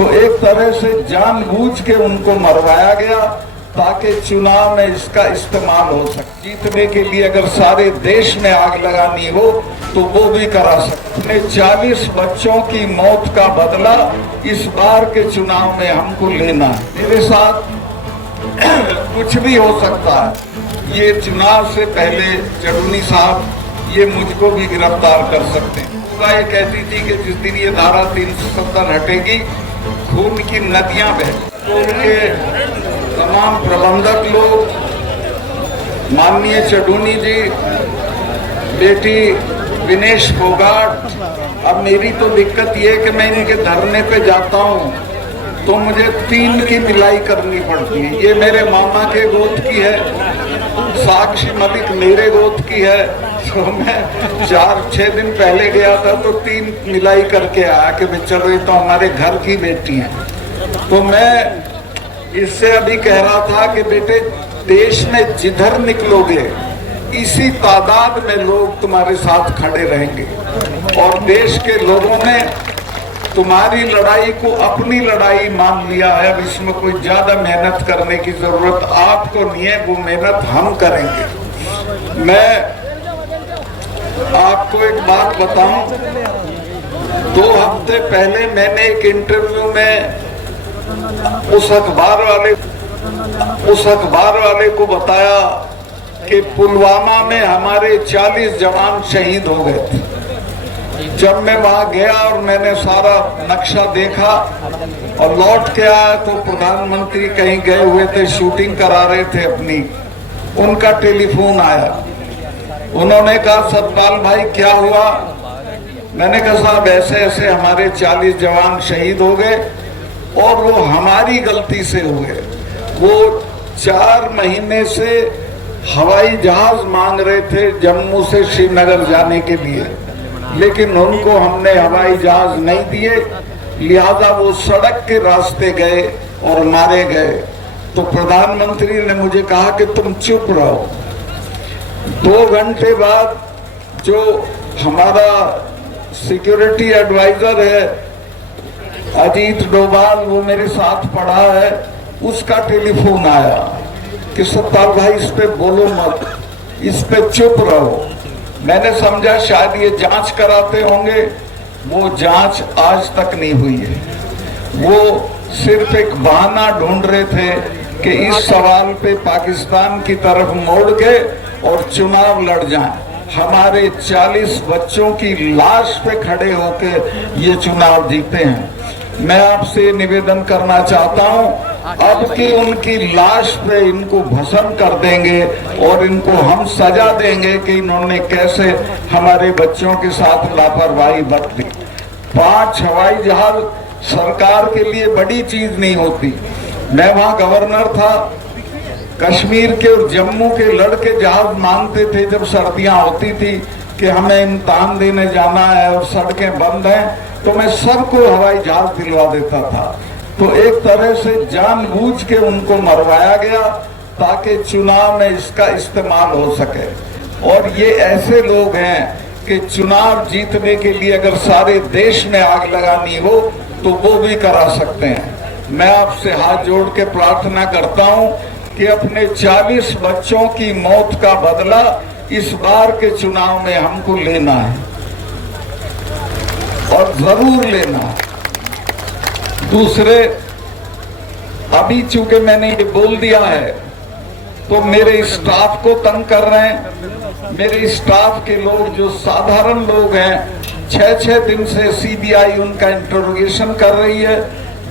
तो एक तरह से जानबूझ के उनको मरवाया गया ताकि चुनाव में इसका इस्तेमाल हो सके। जीतने के लिए अगर सारे देश में आग लगानी हो तो वो भी करा सकते। अपने 40 बच्चों की मौत का बदला इस बार के चुनाव में हमको लेना है। मेरे साथ कुछ भी हो सकता है। ये चुनाव से पहले चढ़ूनी साहब ये मुझको भी गिरफ्तार कर सकते हैं। ये कहती थी कि जिस दिन ये धारा 370 हटेगी खून की नदियां बहेंगी। तो उनके तमाम प्रबंधक लोग, माननीय चढ़ूनी जी, बेटी विनेश फोगाट, अब मेरी तो दिक्कत ये है कि मैं इनके धरने पे जाता हूँ तो मुझे 3 की मिलाई करनी पड़ती है। ये मेरे मामा के गोद की है, साक्षी मलिक मेरे गोद की है। तो मैं 4-6 दिन पहले गया था तो 3 मिलाई करके आया कि भाई चलो ये तो हमारे घर की बेटी है। तो मैं इससे अभी कह रहा था कि बेटे देश में जिधर निकलोगे इसी तादाद में लोग तुम्हारे साथ खड़े रहेंगे और देश के लोगों ने तुम्हारी लड़ाई को अपनी लड़ाई मान लिया है। अब इसमें कोई ज्यादा मेहनत करने की जरूरत आपको नहीं है, वो मेहनत हम करेंगे। मैं आपको एक बात बताऊं, 2 हफ्ते पहले मैंने एक इंटरव्यू में उस अखबार वाले को बताया कि पुलवामा में हमारे 40 जवान शहीद हो गए थे। जब मैं वहां गया और मैंने सारा नक्शा देखा और लौट के आया तो प्रधानमंत्री कहीं गए हुए थे, शूटिंग करा रहे थे अपनी। उनका टेलीफोन आया, उन्होंने कहा सतपाल भाई क्या हुआ? मैंने कहा साहब ऐसे ऐसे हमारे 40 जवान शहीद हो गए और वो हमारी गलती से हुए। वो 4 महीने से हवाई जहाज मांग रहे थे जम्मू से श्रीनगर जाने के लिए, लेकिन उनको हमने हवाई जहाज नहीं दिए, लिहाजा वो सड़क के रास्ते गए और मारे गए। तो प्रधानमंत्री ने मुझे कहा कि तुम चुप रहो। 2 घंटे बाद जो हमारा सिक्योरिटी एडवाइजर है अजीत डोभाल, वो मेरे साथ पढ़ा है, उसका टेलीफोन आया कि सतपाल भाई इस पे बोलो मत, इस पे चुप रहो। मैंने समझा शायद ये जांच कराते होंगे, वो जांच आज तक नहीं हुई है। वो सिर्फ एक बहाना ढूंढ रहे थे कि इस सवाल पे पाकिस्तान की तरफ मोड़ के और चुनाव लड़ जाएं। हमारे 40 बच्चों की लाश पे खड़े होके ये चुनाव जीते हैं। मैं आपसे निवेदन करना चाहता हूं, अब की उनकी लाश पे इनको भस्म कर देंगे और इनको हम सजा देंगे कि इन्होंने कैसे हमारे बच्चों के साथ लापरवाही बरती। 5 हवाई जहाज सरकार के लिए बड़ी चीज नहीं होती। मैं वहां गवर्नर था, कश्मीर के और जम्मू के लड़के जहाज मांगते थे जब सर्दियां होती थी कि हमें इम्तिहान देने जाना है और सड़कें बंद हैं, तो मैं सबको हवाई जहाज दिलवा देता था। तो एक तरह से जानबूझ के उनको मरवाया गया ताकि चुनाव में इसका इस्तेमाल हो सके। और ये ऐसे लोग हैं कि चुनाव जीतने के लिए अगर सारे देश में आग लगानी हो तो वो भी करा सकते हैं। मैं आपसे हाथ जोड़ के प्रार्थना करता हूं कि अपने 40 बच्चों की मौत का बदला इस बार के चुनाव में हमको लेना है और जरूर लेना है। दूसरे, अभी चूंकि मैंने ये बोल दिया है तो मेरे स्टाफ को तंग कर रहे हैं। मेरे स्टाफ के लोग जो साधारण लोग हैं, 6-6 दिन से सीबीआई उनका इंटरोगेशन कर रही है।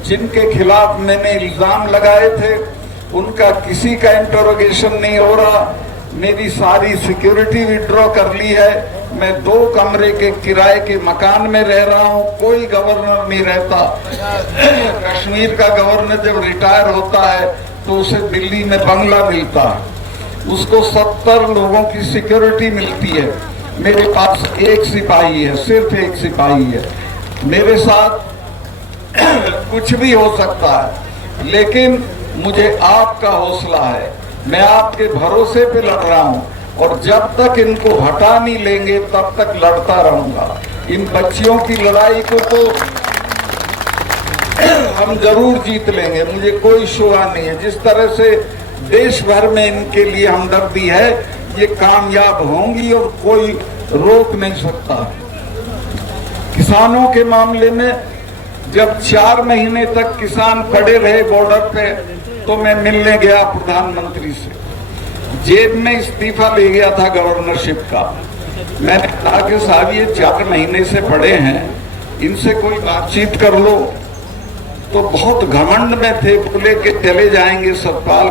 जिनके खिलाफ मैंने इल्जाम लगाए थे उनका किसी का इंटरोगेशन नहीं हो रहा। मेरी सारी सिक्योरिटी विड्रॉ कर ली है। मैं 2 कमरे के किराए के मकान में रह रहा हूँ, कोई गवर्नर नहीं रहता। कश्मीर का गवर्नर जब रिटायर होता है तो उसे दिल्ली में बंगला मिलता है, उसको 70 लोगों की सिक्योरिटी मिलती है। मेरे पास 1 सिपाही है, सिर्फ 1 सिपाही है। मेरे साथ कुछ भी हो सकता है, लेकिन मुझे आपका हौसला है। मैं आपके भरोसे पे लड़ रहा हूं और जब तक इनको हटा नहीं लेंगे तब तक लड़ता रहूंगा। इन बच्चियों की लड़ाई को तो हम हम जरूर जीत लेंगे, मुझे कोई शुबा नहीं है। जिस तरह से देश भर में इनके लिए हमदर्दी है, ये कामयाब होंगी और कोई रोक नहीं सकता। किसानों के मामले में जब 4 महीने तक किसान खड़े रहे बॉर्डर पे, तो मैं मिलने गया प्रधानमंत्री से, जेब में इस्तीफा ले गया था गवर्नरशिप का। मैंने कहा कि साहब ये 4 महीने से पड़े हैं, इनसे कोई बातचीत कर लो। तो बहुत घमंड में थे, बोले कि चले जाएंगे सतपाल।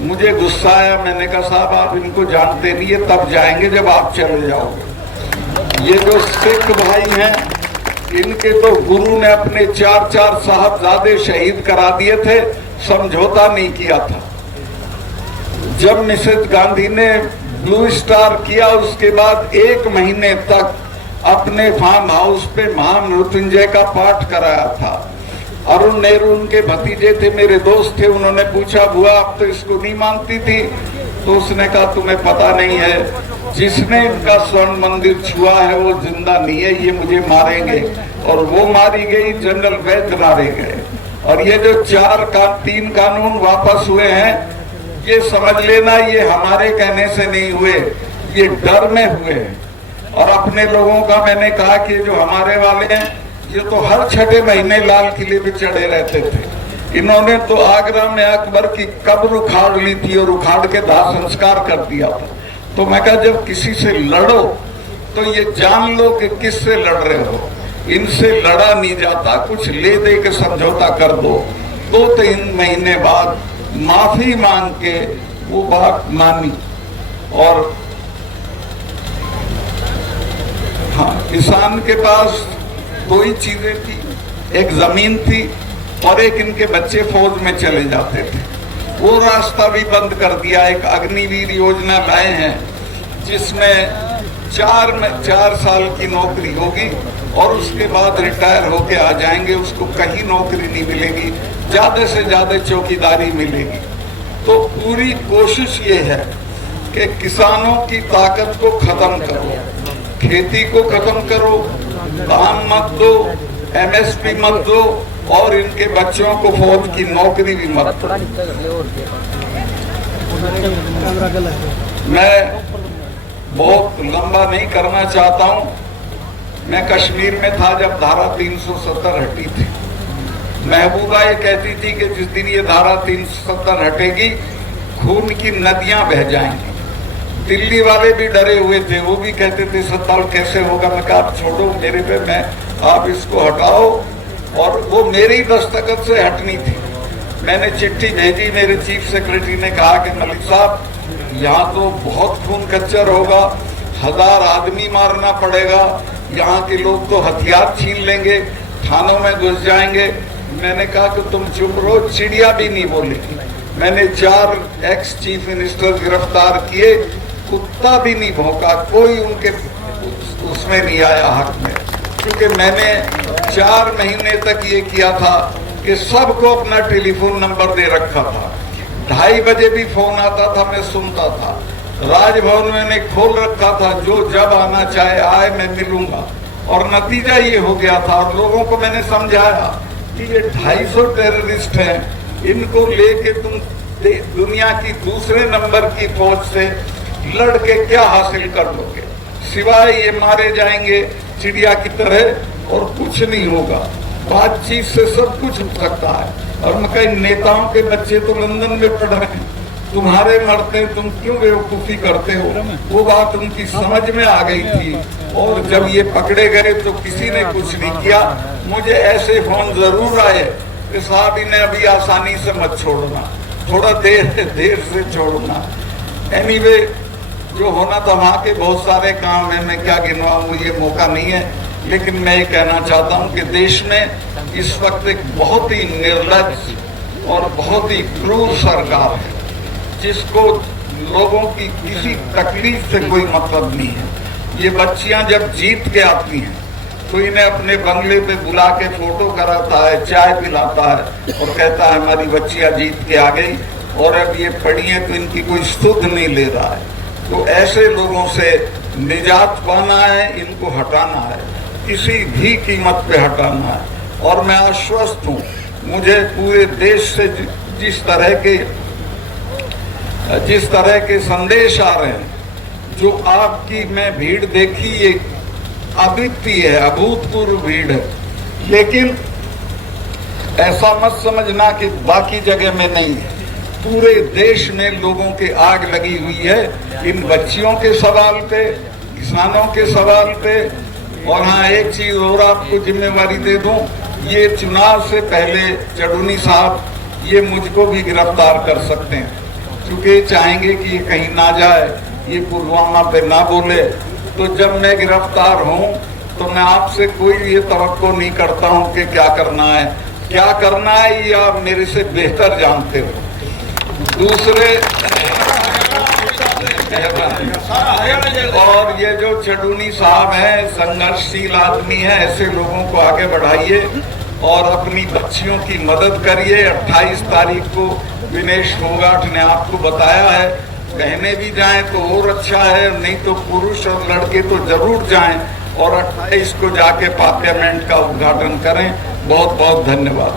मुझे गुस्सा आया, मैंने कहा साहब आप इनको जानते नहीं है, तब जाएंगे जब आप चले जाओगे। ये जो सिख भाई हैं, इनके तो गुरु ने अपने 4 साहबजादे शहीद करा दिए थे, समझौता नहीं किया था। जब मिसेज गांधी ने ब्लू स्टार किया, उसके बाद 1 महीने तक अपने फार्म हाउस पे महामृत्युंजय का पाठ कराया था। अरुण नेहरू उनके भतीजे थे, मेरे दोस्त थे। उन्होंने पूछा बुआ आप तो इसको नहीं मानती थी? तो उसने कहा तुम्हें पता नहीं है, जिसने इनका स्वर्ण मंदिर छुआ है वो जिंदा नहीं है, ये मुझे मारेंगे। और वो मारी गई, जनरल वैद्य मारे गए। और ये जो 3 कानून वापस हुए हैं, ये समझ लेना ये हमारे कहने से नहीं हुए, ये डर में हुए। और अपने लोगों का मैंने कहा कि जो हमारे वाले हैं, ये तो हर 6ठे महीने लाल किले पे चढ़े रहते थे। इन्होंने तो आगरा में अकबर की कब्र उखाड़ ली थी और उखाड़ के दाह संस्कार कर दिया था। तो मैं कहा जब किसी से लड़ो तो ये जान लो कि किससे लड़ रहे हो, इनसे लड़ा नहीं जाता, कुछ ले दे के समझौता कर दो। 2-3 महीने बाद माफी मांग के वो बात मानी। और हाँ, किसान के पास 2 ही चीजें थी, एक जमीन थी और एक इनके बच्चे फौज में चले जाते थे। वो रास्ता भी बंद कर दिया। एक अग्निवीर योजना लाए हैं, जिसमें 4 साल की नौकरी होगी और उसके बाद रिटायर होके आ जाएंगे, उसको कहीं नौकरी नहीं मिलेगी, ज्यादा से ज्यादा चौकीदारी मिलेगी। तो पूरी कोशिश ये है कि किसानों की ताकत को खत्म करो, खेती को खत्म करो, दाम मत दो, MSP मत दो और इनके बच्चों को फौज की नौकरी भी मत दो। मैं बहुत लंबा नहीं करना चाहता हूँ। मैं कश्मीर में था जब धारा 370 हटी थी। महबूबा ये कहती थी कि जिस दिन ये धारा 370 हटेगी, खून की नदियां बह जाएंगी। दिल्ली वाले भी डरे हुए थे, वो भी कहते थे सत्ताल कैसे होगा। मैं कहा छोड़ो मेरे पे, मैं आप इसको हटाओ। और वो मेरी दस्तखत से हटनी थी। मैंने चिट्ठी भेजी, मेरे चीफ सेक्रेटरी ने कहा कि मलिक साहब यहाँ तो बहुत खून खच्चर होगा, 1000 आदमी मारना पड़ेगा, यहाँ के लोग तो हथियार छीन लेंगे, थानों में घुस जाएंगे। मैंने कहा कि तुम चुप रहो, चिड़िया भी नहीं बोली। मैंने 4 एक्स चीफ मिनिस्टर गिरफ्तार किए, कुत्ता भी नहीं भौंका, कोई उनके उसमें नहीं आया हक में, क्योंकि मैंने 4 महीने तक ये किया था कि सबको अपना टेलीफोन नंबर दे रखा था। 2:30 बजे भी फोन आता था, मैं सुनता था। राजभवन मैंने खोल रखा था, जो जब आना चाहे आए, मैं मिलूंगा। और नतीजा ये हो गया था। और लोगों को मैंने समझाया कि ये 250 टेररिस्ट हैं, इनको लेके तुम दुनिया की दूसरे नंबर की फौज से लड़के क्या हासिल कर लोगे, सिवाय ये मारे जाएंगे चिड़िया की तरह और कुछ नहीं होगा। बातचीत से सब कुछ हो सकता है। और मैं कई नेताओं के बच्चे तो लंदन में पढ़ रहे हैं, तुम्हारे मरते तुम क्यों बेवकूफी करते हो। वो बात उनकी समझ में आ गई थी। और जब ये पकड़े गए तो किसी ने कुछ नहीं किया। मुझे ऐसे फोन जरूर आए कि साहब इन्हें अभी आसानी से मत छोड़ना, थोड़ा देर से छोड़ना। एनीवे, जो होना था वहाँ के बहुत सारे काम है, मैं क्या गिनवाऊं, ये मौका नहीं है। लेकिन मैं ये कहना चाहता हूँ कि देश में इस वक्त एक बहुत ही निर्लज और बहुत ही क्रूर सरकार है, जिसको लोगों की किसी तकलीफ से कोई मतलब नहीं है। ये बच्चियां जब जीत के आती हैं तो इन्हें अपने बंगले पे बुला के फोटो कराता है, चाय पिलाता है और कहता है हमारी बच्चियां जीत के आ गई। और अब ये पढ़ी है तो इनकी कोई सुध नहीं ले रहा है। तो ऐसे लोगों से निजात पाना है, इनको हटाना है, किसी भी कीमत पे हटाना है। और मैं आश्वस्त हूँ मुझे पूरे देश से जिस तरह के संदेश आ रहे हैं, जो आपकी मैं भीड़ देखी, ये अद्वितीय है, अभूतपूर्व भीड़ है। लेकिन ऐसा मत समझना कि बाकी जगह में नहीं है। पूरे देश में लोगों की आग लगी हुई है इन बच्चियों के सवाल पे, किसानों के सवाल पे। और हाँ, एक चीज और आपको जिम्मेवारी दे दूं, ये चुनाव से पहले चडूनी साहब ये मुझको भी गिरफ्तार कर सकते हैं, क्योंकि चाहेंगे कि ये कहीं ना जाए, ये पुलवामा पे ना बोले। तो जब मैं गिरफ्तार हूं तो मैं आपसे कोई ये तवक्को नहीं करता हूं कि क्या करना है, ये आप मेरे से बेहतर जानते हो। दूसरे और ये जो चडूनी साहब हैं, संघर्षशील आदमी है, ऐसे लोगों को आगे बढ़ाइए और अपनी बच्चियों की मदद करिए। 28 तारीख को विनेश फोगाट ने आपको बताया है, बहनें भी जाएं तो और अच्छा है, नहीं तो पुरुष और लड़के तो जरूर जाएं और 28 को जाके पार्लियामेंट का उद्घाटन करें। बहुत बहुत धन्यवाद।